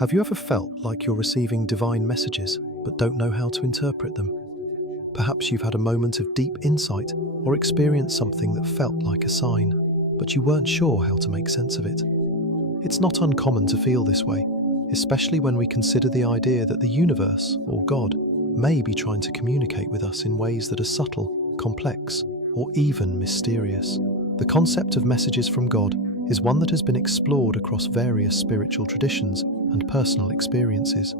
Have you ever felt like you're receiving divine messages but don't know how to interpret them? Perhaps you've had a moment of deep insight or experienced something that felt like a sign, but you weren't sure how to make sense of it. It's not uncommon to feel this way, especially when we consider the idea that the universe, or God, may be trying to communicate with us in ways that are subtle, complex, or even mysterious. The concept of messages from God is one that has been explored across various spiritual traditions and personal experiences.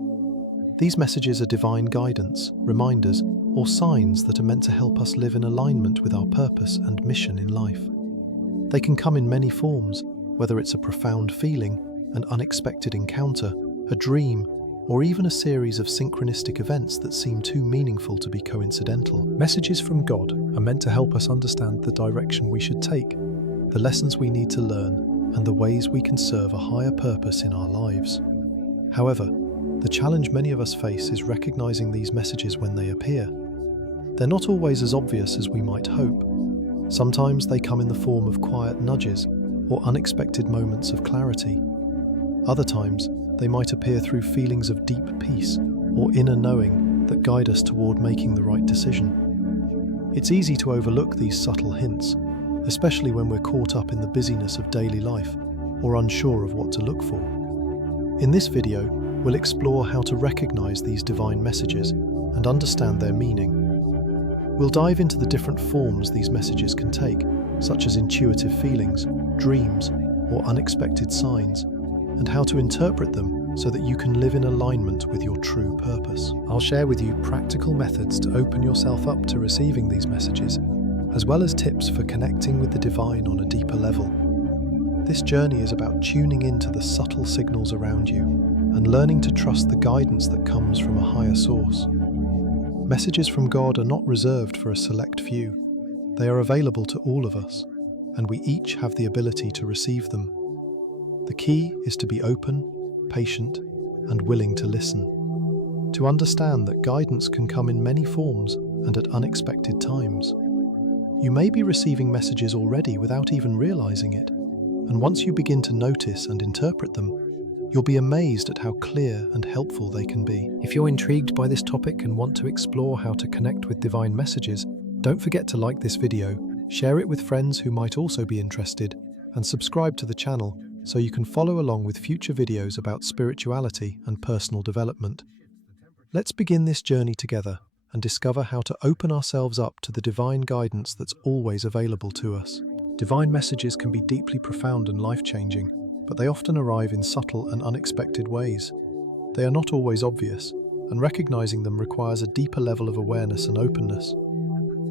These messages are divine guidance, reminders, or signs that are meant to help us live in alignment with our purpose and mission in life. They can come in many forms, whether it's a profound feeling, an unexpected encounter, a dream, or even a series of synchronistic events that seem too meaningful to be coincidental. Messages from God are meant to help us understand the direction we should take, the lessons we need to learn, and the ways we can serve a higher purpose in our lives. However, the challenge many of us face is recognizing these messages when they appear. They're not always as obvious as we might hope. Sometimes they come in the form of quiet nudges or unexpected moments of clarity. Other times, they might appear through feelings of deep peace or inner knowing that guide us toward making the right decision. It's easy to overlook these subtle hints, especially when we're caught up in the busyness of daily life or unsure of what to look for. In this video, we'll explore how to recognize these divine messages and understand their meaning. We'll dive into the different forms these messages can take, such as intuitive feelings, dreams, or unexpected signs, and how to interpret them so that you can live in alignment with your true purpose. I'll share with you practical methods to open yourself up to receiving these messages, as well as tips for connecting with the divine on a deeper level. This journey is about tuning into the subtle signals around you and learning to trust the guidance that comes from a higher source. Messages from God are not reserved for a select few. They are available to all of us, and we each have the ability to receive them. The key is to be open, patient, and willing to listen. To understand that guidance can come in many forms and at unexpected times. You may be receiving messages already without even realizing it, and once you begin to notice and interpret them, you'll be amazed at how clear and helpful they can be. If you're intrigued by this topic and want to explore how to connect with divine messages, don't forget to like this video, share it with friends who might also be interested, and subscribe to the channel so you can follow along with future videos about spirituality and personal development. Let's begin this journey together and discover how to open ourselves up to the divine guidance that's always available to us. Divine messages can be deeply profound and life-changing, but they often arrive in subtle and unexpected ways. They are not always obvious, and recognizing them requires a deeper level of awareness and openness.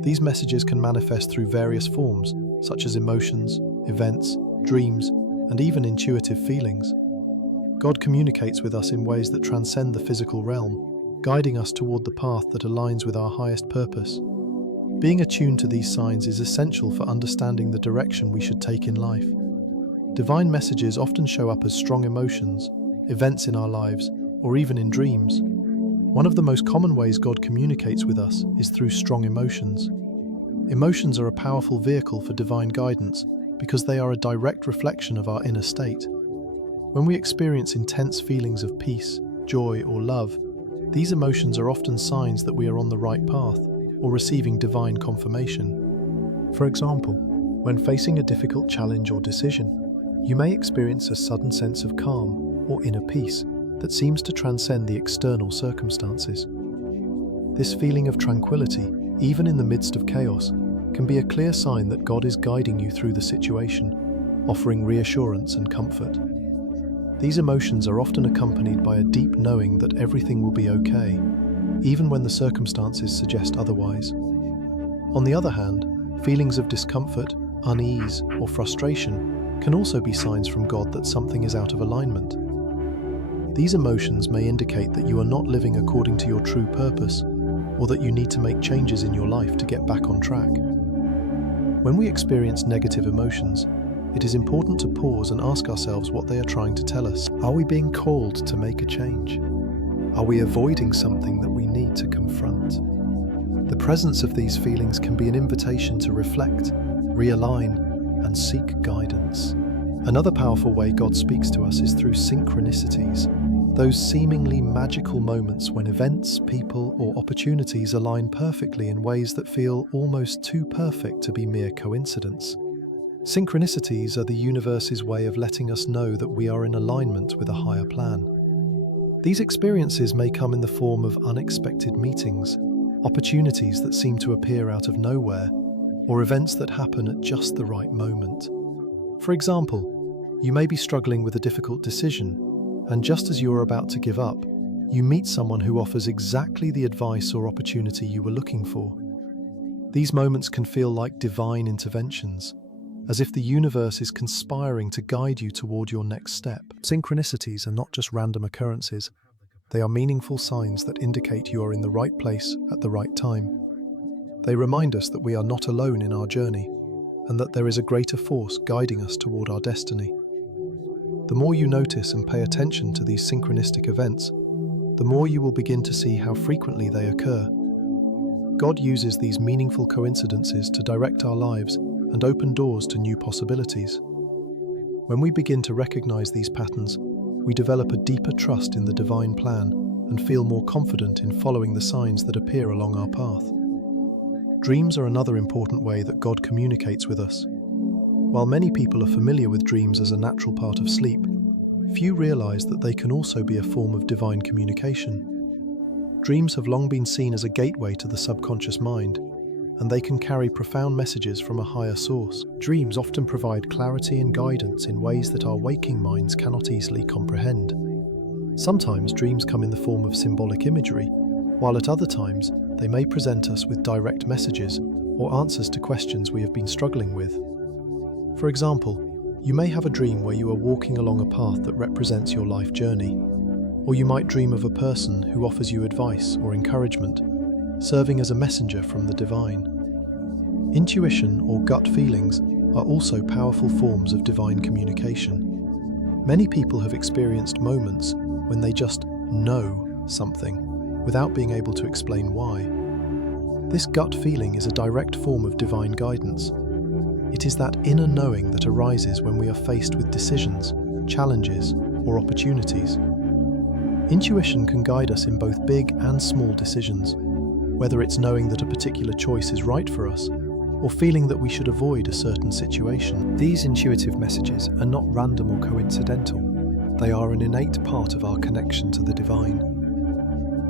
These messages can manifest through various forms, such as emotions, events, dreams, and even intuitive feelings. God communicates with us in ways that transcend the physical realm, guiding us toward the path that aligns with our highest purpose. Being attuned to these signs is essential for understanding the direction we should take in life. Divine messages often show up as strong emotions, events in our lives, or even in dreams. One of the most common ways God communicates with us is through strong emotions. Emotions are a powerful vehicle for divine guidance because they are a direct reflection of our inner state. When we experience intense feelings of peace, joy, or love, these emotions are often signs that we are on the right path or receiving divine confirmation. For example, when facing a difficult challenge or decision, you may experience a sudden sense of calm or inner peace that seems to transcend the external circumstances. This feeling of tranquility, even in the midst of chaos, can be a clear sign that God is guiding you through the situation, offering reassurance and comfort. These emotions are often accompanied by a deep knowing that everything will be okay, even when the circumstances suggest otherwise. On the other hand, feelings of discomfort, unease, or frustration can also be signs from God that something is out of alignment. These emotions may indicate that you are not living according to your true purpose, or that you need to make changes in your life to get back on track. When we experience negative emotions, it is important to pause and ask ourselves what they are trying to tell us. Are we being called to make a change? Are we avoiding something that we need to confront? The presence of these feelings can be an invitation to reflect, realign, and seek guidance. Another powerful way God speaks to us is through synchronicities, Those seemingly magical moments when events, people, or opportunities align perfectly in ways that feel almost too perfect to be mere coincidence. Synchronicities are the universe's way of letting us know that we are in alignment with a higher plan. These experiences may come in the form of unexpected meetings, opportunities that seem to appear out of nowhere, or events that happen at just the right moment. For example, you may be struggling with a difficult decision, and just as you are about to give up, you meet someone who offers exactly the advice or opportunity you were looking for. These moments can feel like divine interventions, as if the universe is conspiring to guide you toward your next step. Synchronicities are not just random occurrences, they are meaningful signs that indicate you are in the right place at the right time. They remind us that we are not alone in our journey, and that there is a greater force guiding us toward our destiny. The more you notice and pay attention to these synchronistic events, the more you will begin to see how frequently they occur. God uses these meaningful coincidences to direct our lives and open doors to new possibilities. When we begin to recognize these patterns, we develop a deeper trust in the divine plan and feel more confident in following the signs that appear along our path. Dreams are another important way that God communicates with us. While many people are familiar with dreams as a natural part of sleep, few realize that they can also be a form of divine communication. Dreams have long been seen as a gateway to the subconscious mind, and they can carry profound messages from a higher source. Dreams often provide clarity and guidance in ways that our waking minds cannot easily comprehend. Sometimes dreams come in the form of symbolic imagery, while at other times they may present us with direct messages or answers to questions we have been struggling with. For example, you may have a dream where you are walking along a path that represents your life journey, or you might dream of a person who offers you advice or encouragement, serving as a messenger from the divine. Intuition or gut feelings are also powerful forms of divine communication. Many people have experienced moments when they just know something without being able to explain why. This gut feeling is a direct form of divine guidance. It is that inner knowing that arises when we are faced with decisions, challenges, or opportunities. Intuition can guide us in both big and small decisions, whether it's knowing that a particular choice is right for us, or feeling that we should avoid a certain situation. These intuitive messages are not random or coincidental. They are an innate part of our connection to the divine.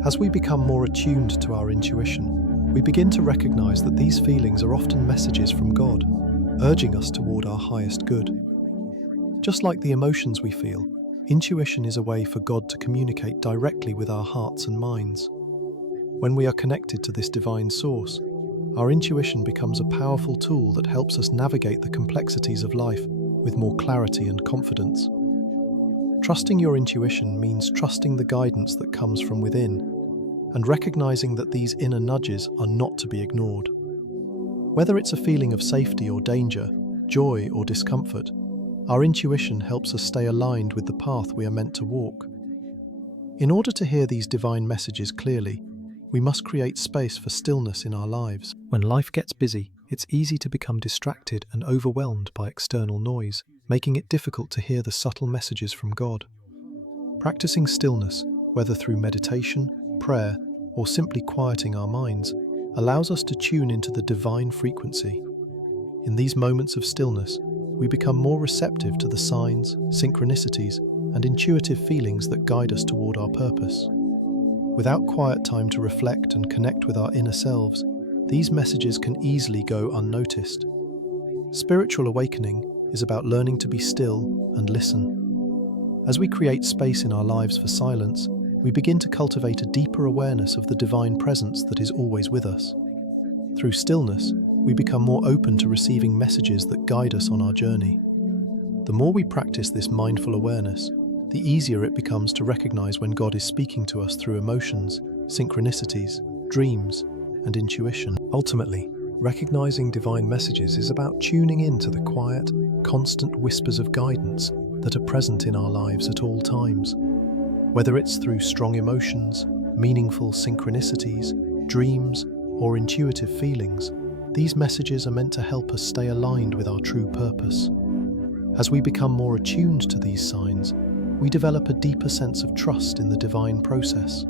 As we become more attuned to our intuition, we begin to recognize that these feelings are often messages from God, urging us toward our highest good. Just like the emotions we feel, intuition is a way for God to communicate directly with our hearts and minds. When we are connected to this divine source, our intuition becomes a powerful tool that helps us navigate the complexities of life with more clarity and confidence. Trusting your intuition means trusting the guidance that comes from within, and recognizing that these inner nudges are not to be ignored. Whether it's a feeling of safety or danger, joy or discomfort, our intuition helps us stay aligned with the path we are meant to walk. In order to hear these divine messages clearly, we must create space for stillness in our lives. When life gets busy, it's easy to become distracted and overwhelmed by external noise, making it difficult to hear the subtle messages from God. Practicing stillness, whether through meditation, prayer, or simply quieting our minds, allows us to tune into the divine frequency. In these moments of stillness, we become more receptive to the signs, synchronicities, and intuitive feelings that guide us toward our purpose. Without quiet time to reflect and connect with our inner selves, these messages can easily go unnoticed. Spiritual awakening is about learning to be still and listen. As we create space in our lives for silence, we begin to cultivate a deeper awareness of the divine presence that is always with us. Through stillness, we become more open to receiving messages that guide us on our journey. The more we practice this mindful awareness, the easier it becomes to recognize when God is speaking to us through emotions, synchronicities, dreams, and intuition. Ultimately, recognizing divine messages is about tuning in to the quiet, constant whispers of guidance that are present in our lives at all times. Whether it's through strong emotions, meaningful synchronicities, dreams, or intuitive feelings, these messages are meant to help us stay aligned with our true purpose. As we become more attuned to these signs, we develop a deeper sense of trust in the divine process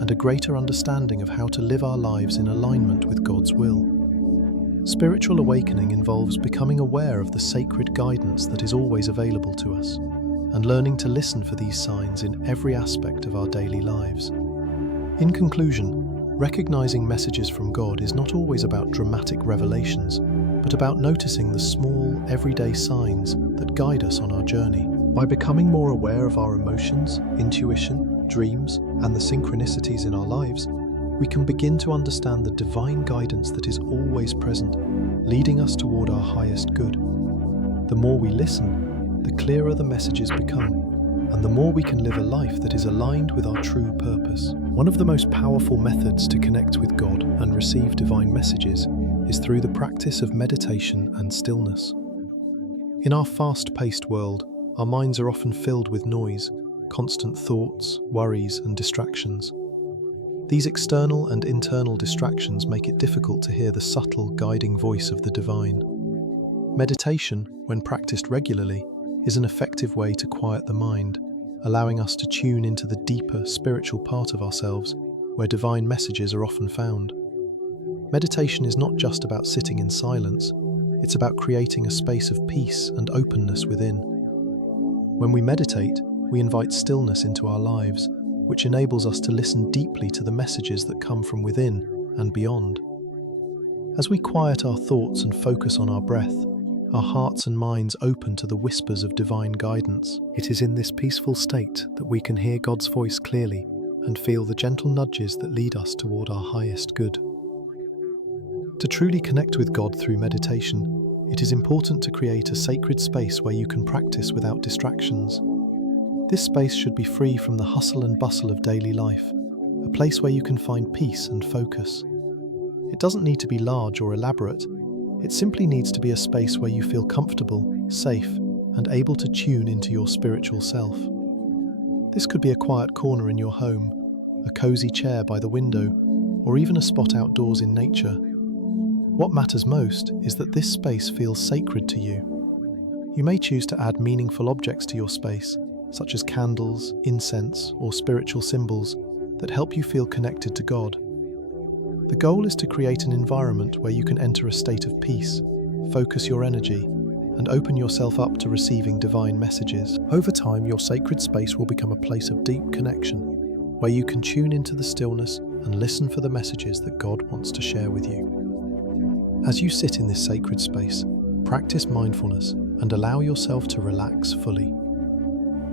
and a greater understanding of how to live our lives in alignment with God's will. Spiritual awakening involves becoming aware of the sacred guidance that is always available to us, and learning to listen for these signs in every aspect of our daily lives. In conclusion, recognizing messages from God is not always about dramatic revelations, but about noticing the small, everyday signs that guide us on our journey. By becoming more aware of our emotions, intuition, dreams, and the synchronicities in our lives, we can begin to understand the divine guidance that is always present, leading us toward our highest good. The more we listen, the clearer the messages become, and the more we can live a life that is aligned with our true purpose. One of the most powerful methods to connect with God and receive divine messages is through the practice of meditation and stillness. In our fast-paced world, our minds are often filled with noise, constant thoughts, worries, and distractions. These external and internal distractions make it difficult to hear the subtle, guiding voice of the divine. Meditation, when practiced regularly, is an effective way to quiet the mind, allowing us to tune into the deeper, spiritual part of ourselves, where divine messages are often found. Meditation is not just about sitting in silence, it's about creating a space of peace and openness within. When we meditate, we invite stillness into our lives, which enables us to listen deeply to the messages that come from within and beyond. As we quiet our thoughts and focus on our breath, our hearts and minds open to the whispers of divine guidance. It is in this peaceful state that we can hear God's voice clearly and feel the gentle nudges that lead us toward our highest good. To truly connect with God through meditation, it is important to create a sacred space where you can practice without distractions. This space should be free from the hustle and bustle of daily life, a place where you can find peace and focus. It doesn't need to be large or elaborate. It simply needs to be a space where you feel comfortable, safe, and able to tune into your spiritual self. This could be a quiet corner in your home, a cozy chair by the window, or even a spot outdoors in nature. What matters most is that this space feels sacred to you. You may choose to add meaningful objects to your space, such as candles, incense, or spiritual symbols that help you feel connected to God. The goal is to create an environment where you can enter a state of peace, focus your energy, and open yourself up to receiving divine messages. Over time, your sacred space will become a place of deep connection, where you can tune into the stillness and listen for the messages that God wants to share with you. As you sit in this sacred space, practice mindfulness and allow yourself to relax fully.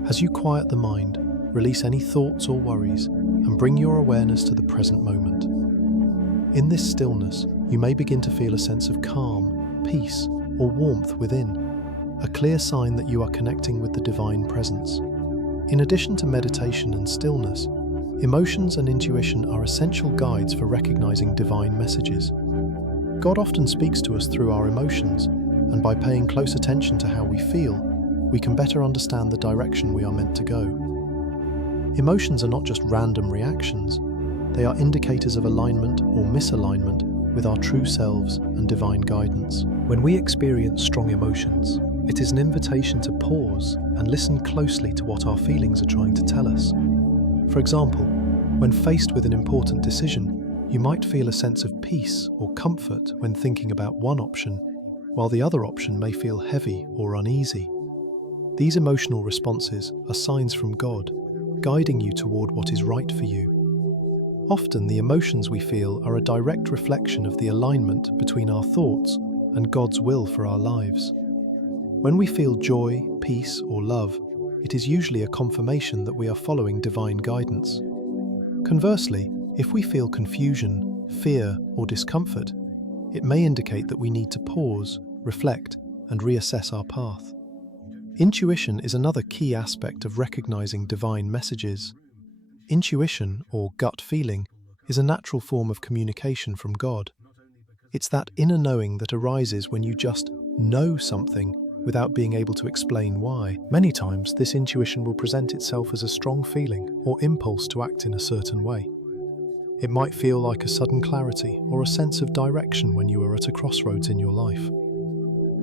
As you quiet the mind, release any thoughts or worries and bring your awareness to the present moment. In this stillness, you may begin to feel a sense of calm, peace, or warmth within, a clear sign that you are connecting with the divine presence. In addition to meditation and stillness, emotions and intuition are essential guides for recognizing divine messages. God often speaks to us through our emotions, and by paying close attention to how we feel, we can better understand the direction we are meant to go. Emotions are not just random reactions, they are indicators of alignment or misalignment with our true selves and divine guidance. When we experience strong emotions, it is an invitation to pause and listen closely to what our feelings are trying to tell us. For example, when faced with an important decision, you might feel a sense of peace or comfort when thinking about one option, while the other option may feel heavy or uneasy. These emotional responses are signs from God, guiding you toward what is right for you. Often the emotions we feel are a direct reflection of the alignment between our thoughts and God's will for our lives. When we feel joy, peace, or love, it is usually a confirmation that we are following divine guidance. Conversely, if we feel confusion, fear, or discomfort, it may indicate that we need to pause, reflect, and reassess our path. Intuition is another key aspect of recognizing divine messages. Intuition, or gut feeling, is a natural form of communication from God. It's that inner knowing that arises when you just know something without being able to explain why. Many times, this intuition will present itself as a strong feeling or impulse to act in a certain way. It might feel like a sudden clarity or a sense of direction when you are at a crossroads in your life.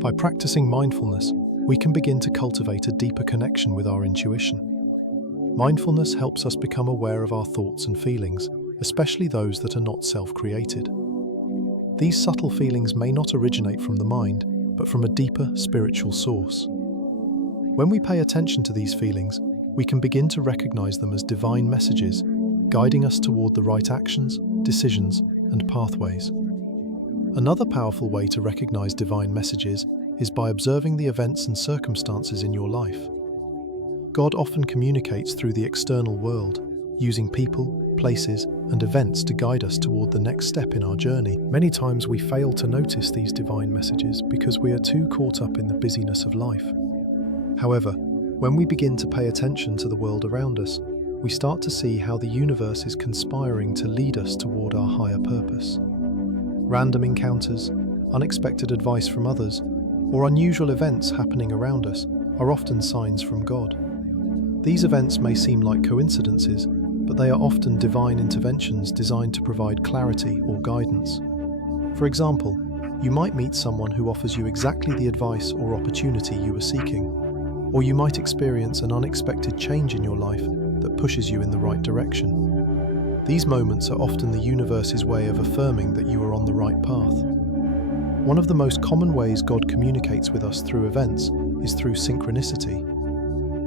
By practicing mindfulness, we can begin to cultivate a deeper connection with our intuition. Mindfulness helps us become aware of our thoughts and feelings, especially those that are not self-created. These subtle feelings may not originate from the mind, but from a deeper spiritual source. When we pay attention to these feelings, we can begin to recognize them as divine messages, guiding us toward the right actions, decisions, and pathways. Another powerful way to recognize divine messages is by observing the events and circumstances in your life. God often communicates through the external world, using people, places, and events to guide us toward the next step in our journey. Many times we fail to notice these divine messages because we are too caught up in the busyness of life. However, when we begin to pay attention to the world around us, we start to see how the universe is conspiring to lead us toward our higher purpose. Random encounters, unexpected advice from others, or unusual events happening around us are often signs from God. These events may seem like coincidences, but they are often divine interventions designed to provide clarity or guidance. For example, you might meet someone who offers you exactly the advice or opportunity you were seeking, or you might experience an unexpected change in your life that pushes you in the right direction. These moments are often the universe's way of affirming that you are on the right path. One of the most common ways God communicates with us through events is through synchronicity.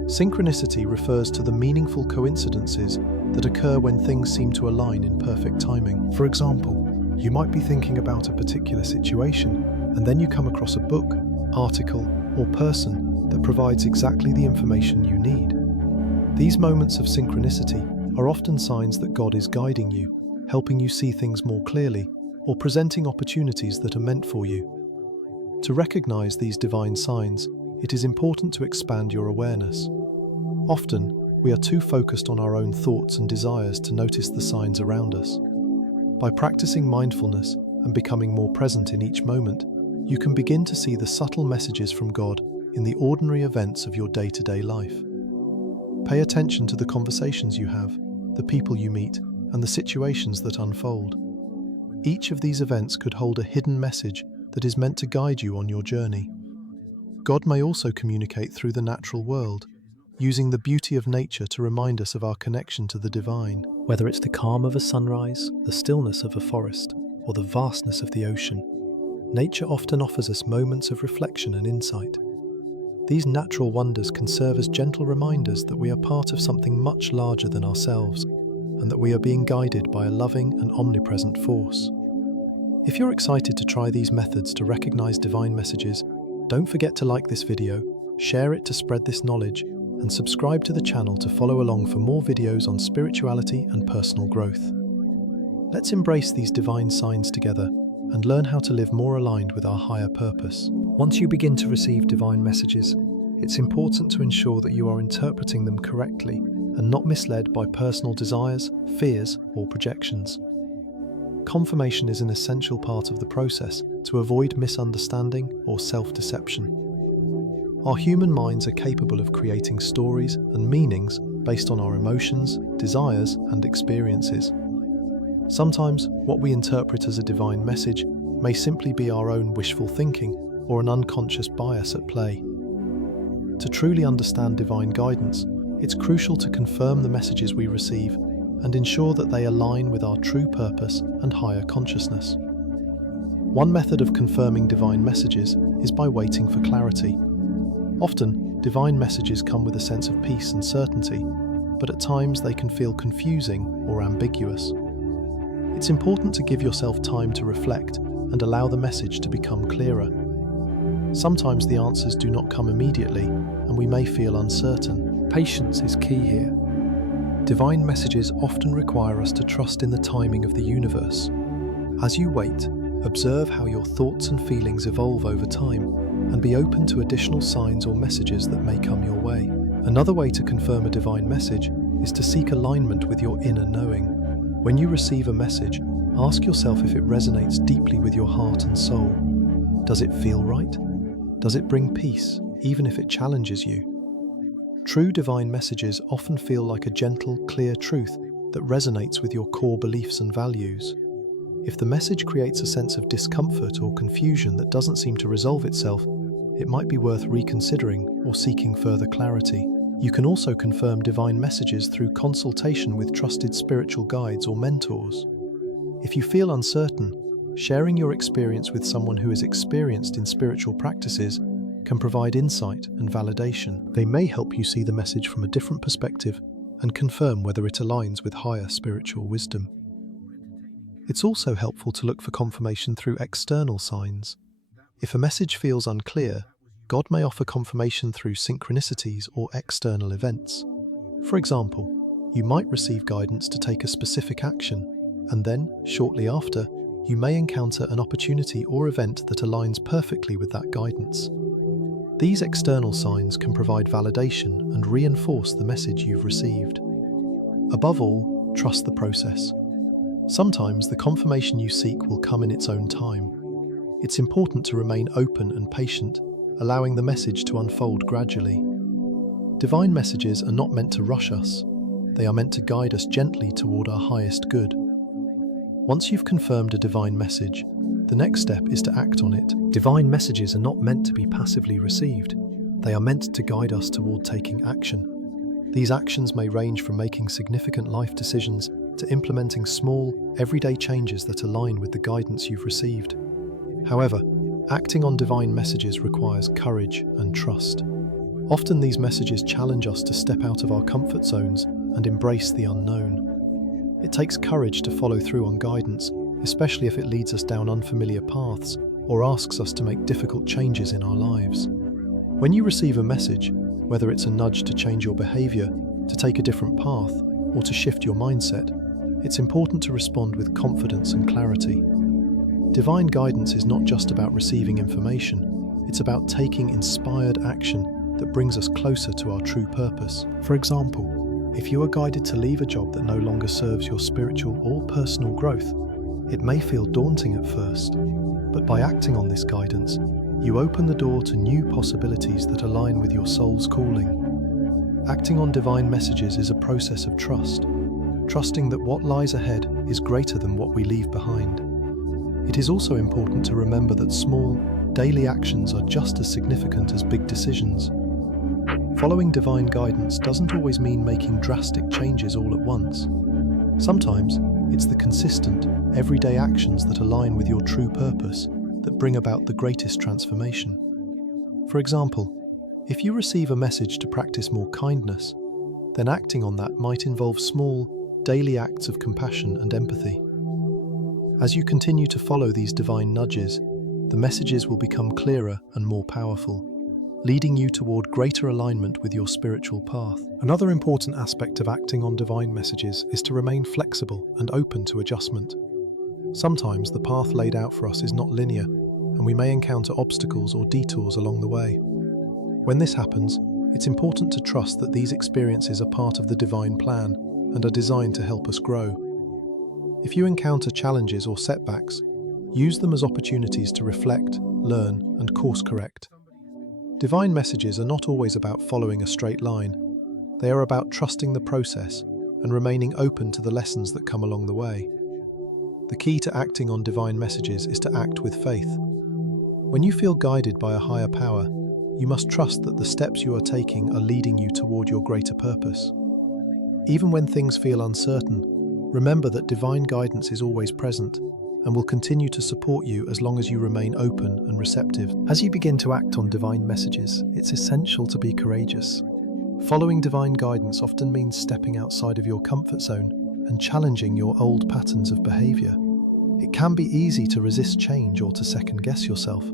Synchronicity refers to the meaningful coincidences that occur when things seem to align in perfect timing. For example, you might be thinking about a particular situation, and then you come across a book, article, or person that provides exactly the information you need. These moments of synchronicity are often signs that God is guiding you, helping you see things more clearly, or presenting opportunities that are meant for you. To recognize these divine signs, it is important to expand your awareness. Often, we are too focused on our own thoughts and desires to notice the signs around us. By practicing mindfulness and becoming more present in each moment, you can begin to see the subtle messages from God in the ordinary events of your day-to-day life. Pay attention to the conversations you have, the people you meet, and the situations that unfold. Each of these events could hold a hidden message that is meant to guide you on your journey. God may also communicate through the natural world, using the beauty of nature to remind us of our connection to the divine. Whether it's the calm of a sunrise, the stillness of a forest, or the vastness of the ocean, nature often offers us moments of reflection and insight. These natural wonders can serve as gentle reminders that we are part of something much larger than ourselves, and that we are being guided by a loving and omnipresent force. If you're excited to try these methods to recognize divine messages, don't forget to like this video, share it to spread this knowledge, and subscribe to the channel to follow along for more videos on spirituality and personal growth. Let's embrace these divine signs together and learn how to live more aligned with our higher purpose. Once you begin to receive divine messages, it's important to ensure that you are interpreting them correctly and not misled by personal desires, fears, or projections. Confirmation is an essential part of the process to avoid misunderstanding or self-deception. Our human minds are capable of creating stories and meanings based on our emotions, desires, and experiences. Sometimes, what we interpret as a divine message may simply be our own wishful thinking or an unconscious bias at play. To truly understand divine guidance, it's crucial to confirm the messages we receive and ensure that they align with our true purpose and higher consciousness. One method of confirming divine messages is by waiting for clarity. Often, divine messages come with a sense of peace and certainty, but at times they can feel confusing or ambiguous. It's important to give yourself time to reflect and allow the message to become clearer. Sometimes the answers do not come immediately, and we may feel uncertain. Patience is key here. Divine messages often require us to trust in the timing of the universe. As you wait, observe how your thoughts and feelings evolve over time, and be open to additional signs or messages that may come your way. Another way to confirm a divine message is to seek alignment with your inner knowing. When you receive a message, ask yourself if it resonates deeply with your heart and soul. Does it feel right? Does it bring peace, even if it challenges you? True divine messages often feel like a gentle, clear truth that resonates with your core beliefs and values. If the message creates a sense of discomfort or confusion that doesn't seem to resolve itself, it might be worth reconsidering or seeking further clarity. You can also confirm divine messages through consultation with trusted spiritual guides or mentors. If you feel uncertain, sharing your experience with someone who is experienced in spiritual practices can provide insight and validation. They may help you see the message from a different perspective and confirm whether it aligns with higher spiritual wisdom. It's also helpful to look for confirmation through external signs. If a message feels unclear, God may offer confirmation through synchronicities or external events. For example, you might receive guidance to take a specific action, and then, shortly after, you may encounter an opportunity or event that aligns perfectly with that guidance. These external signs can provide validation and reinforce the message you've received. Above all, trust the process. Sometimes the confirmation you seek will come in its own time. It's important to remain open and patient, allowing the message to unfold gradually. Divine messages are not meant to rush us. They are meant to guide us gently toward our highest good. Once you've confirmed a divine message, the next step is to act on it. Divine messages are not meant to be passively received. They are meant to guide us toward taking action. These actions may range from making significant life decisions to implementing small, everyday changes that align with the guidance you've received. However, acting on divine messages requires courage and trust. Often these messages challenge us to step out of our comfort zones and embrace the unknown. It takes courage to follow through on guidance, especially if it leads us down unfamiliar paths or asks us to make difficult changes in our lives. When you receive a message, whether it's a nudge to change your behavior, to take a different path, or to shift your mindset, it's important to respond with confidence and clarity. Divine guidance is not just about receiving information, it's about taking inspired action that brings us closer to our true purpose. For example, if you are guided to leave a job that no longer serves your spiritual or personal growth, it may feel daunting at first, but by acting on this guidance, you open the door to new possibilities that align with your soul's calling. Acting on divine messages is a process of trust, trusting that what lies ahead is greater than what we leave behind. It is also important to remember that small, daily actions are just as significant as big decisions. Following divine guidance doesn't always mean making drastic changes all at once. Sometimes, it's the consistent, everyday actions that align with your true purpose that bring about the greatest transformation. For example, if you receive a message to practice more kindness, then acting on that might involve small, daily acts of compassion and empathy. As you continue to follow these divine nudges, the messages will become clearer and more powerful, leading you toward greater alignment with your spiritual path. Another important aspect of acting on divine messages is to remain flexible and open to adjustment. Sometimes the path laid out for us is not linear, and we may encounter obstacles or detours along the way. When this happens, it's important to trust that these experiences are part of the divine plan and are designed to help us grow. If you encounter challenges or setbacks, use them as opportunities to reflect, learn, and course correct. Divine messages are not always about following a straight line. They are about trusting the process and remaining open to the lessons that come along the way. The key to acting on divine messages is to act with faith. When you feel guided by a higher power, you must trust that the steps you are taking are leading you toward your greater purpose. Even when things feel uncertain, remember that divine guidance is always present and will continue to support you as long as you remain open and receptive. As you begin to act on divine messages, it's essential to be courageous. Following divine guidance often means stepping outside of your comfort zone and challenging your old patterns of behavior. It can be easy to resist change or to second-guess yourself,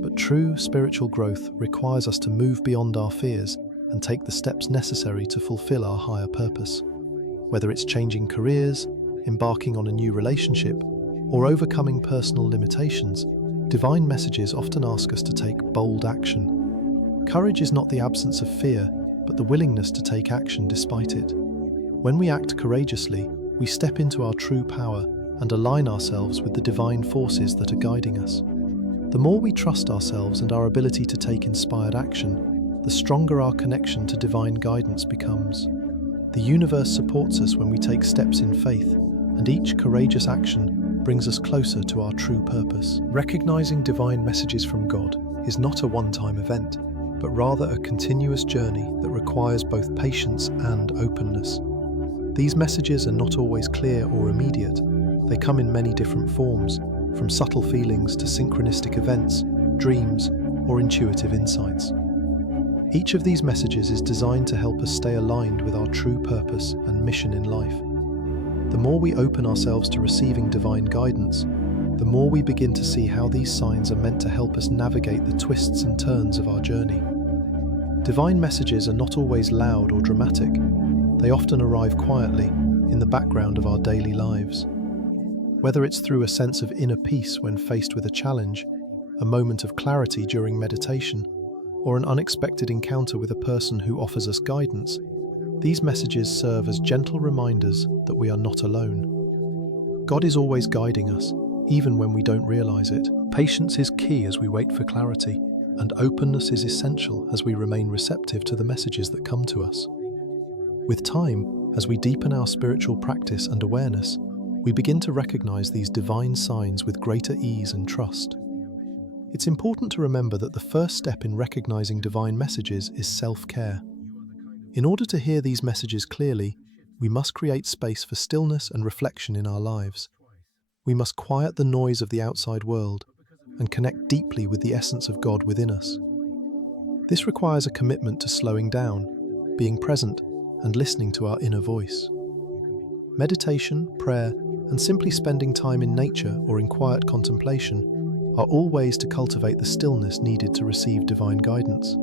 but true spiritual growth requires us to move beyond our fears and take the steps necessary to fulfill our higher purpose. Whether it's changing careers, embarking on a new relationship, or overcoming personal limitations, divine messages often ask us to take bold action. Courage is not the absence of fear, but the willingness to take action despite it. When we act courageously, we step into our true power and align ourselves with the divine forces that are guiding us. The more we trust ourselves and our ability to take inspired action, the stronger our connection to divine guidance becomes. The universe supports us when we take steps in faith, and each courageous action brings us closer to our true purpose. Recognizing divine messages from God is not a one-time event. but rather a continuous journey that requires both patience and openness. These messages are not always clear or immediate. They come in many different forms, from subtle feelings to synchronistic events, dreams, or intuitive insights. Each of these messages is designed to help us stay aligned with our true purpose and mission in life. The more we open ourselves to receiving divine guidance, the more we begin to see how these signs are meant to help us navigate the twists and turns of our journey. Divine messages are not always loud or dramatic. They often arrive quietly, in the background of our daily lives. Whether it's through a sense of inner peace when faced with a challenge, a moment of clarity during meditation, or an unexpected encounter with a person who offers us guidance, these messages serve as gentle reminders that we are not alone. God is always guiding us, even when we don't realize it. Patience is key as we wait for clarity, and openness is essential as we remain receptive to the messages that come to us. With time, as we deepen our spiritual practice and awareness, we begin to recognize these divine signs with greater ease and trust. It's important to remember that the first step in recognizing divine messages is self-care. In order to hear these messages clearly, we must create space for stillness and reflection in our lives. We must quiet the noise of the outside world and connect deeply with the essence of God within us. This requires a commitment to slowing down, being present, and listening to our inner voice. Meditation, prayer, and simply spending time in nature or in quiet contemplation are all ways to cultivate the stillness needed to receive divine guidance.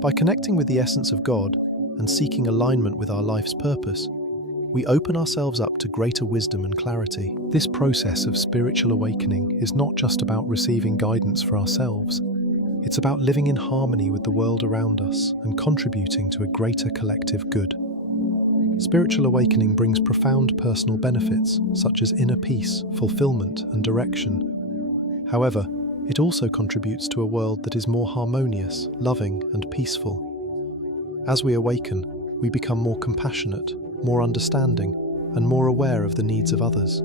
By connecting with the essence of God and seeking alignment with our life's purpose, we open ourselves up to greater wisdom and clarity. This process of spiritual awakening is not just about receiving guidance for ourselves. It's about living in harmony with the world around us and contributing to a greater collective good. Spiritual awakening brings profound personal benefits, such as inner peace, fulfillment, and direction. However, it also contributes to a world that is more harmonious, loving, and peaceful. As we awaken, we become more compassionate, more understanding, and more aware of the needs of others.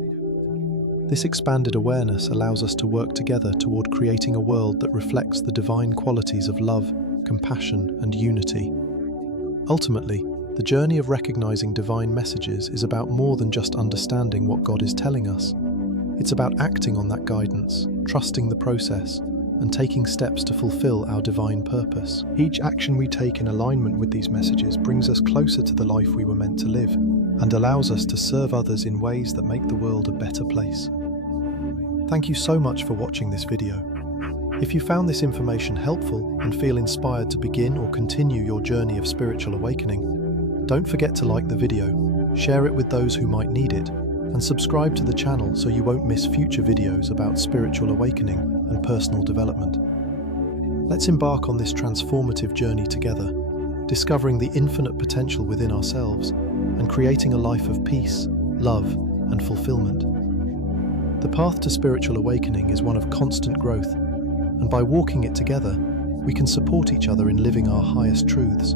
This expanded awareness allows us to work together toward creating a world that reflects the divine qualities of love, compassion, and unity. Ultimately, the journey of recognizing divine messages is about more than just understanding what God is telling us. It's about acting on that guidance, trusting the process, and taking steps to fulfill our divine purpose. Each action we take in alignment with these messages brings us closer to the life we were meant to live, and allows us to serve others in ways that make the world a better place. Thank you so much for watching this video. If you found this information helpful and feel inspired to begin or continue your journey of spiritual awakening, don't forget to like the video, share it with those who might need it, and subscribe to the channel so you won't miss future videos about spiritual awakening and personal development. Let's embark on this transformative journey together, discovering the infinite potential within ourselves and creating a life of peace, love, and fulfillment. The path to spiritual awakening is one of constant growth, and by walking it together, we can support each other in living our highest truths.